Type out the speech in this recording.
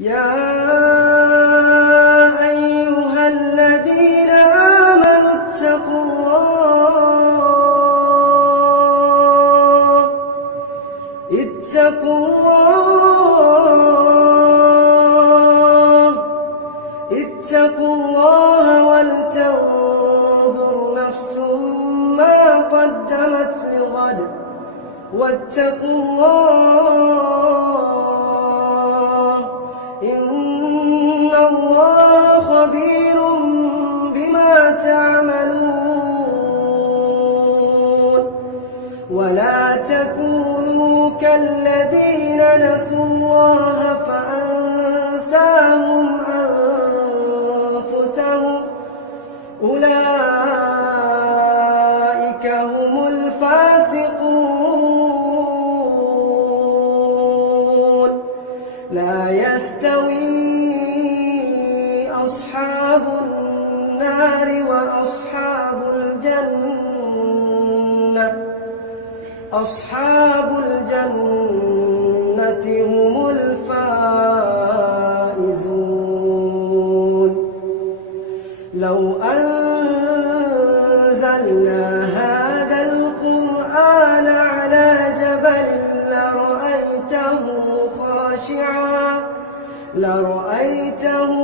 يا أيها الذين آمنوا اتقوا الله ولتنظر نفس ما قدمت لغد واتقوا الله إن الله خبير بما تعملون ولا تكونوا كالذين نسوا الله فأنساهم أنفسهم أولئك هم الفاسقون لا يستوي أصحاب النار وأصحاب الجنة أصحاب الجنة هم الفائزون لو أنزلنا هذا القرآن على جبل لرأيته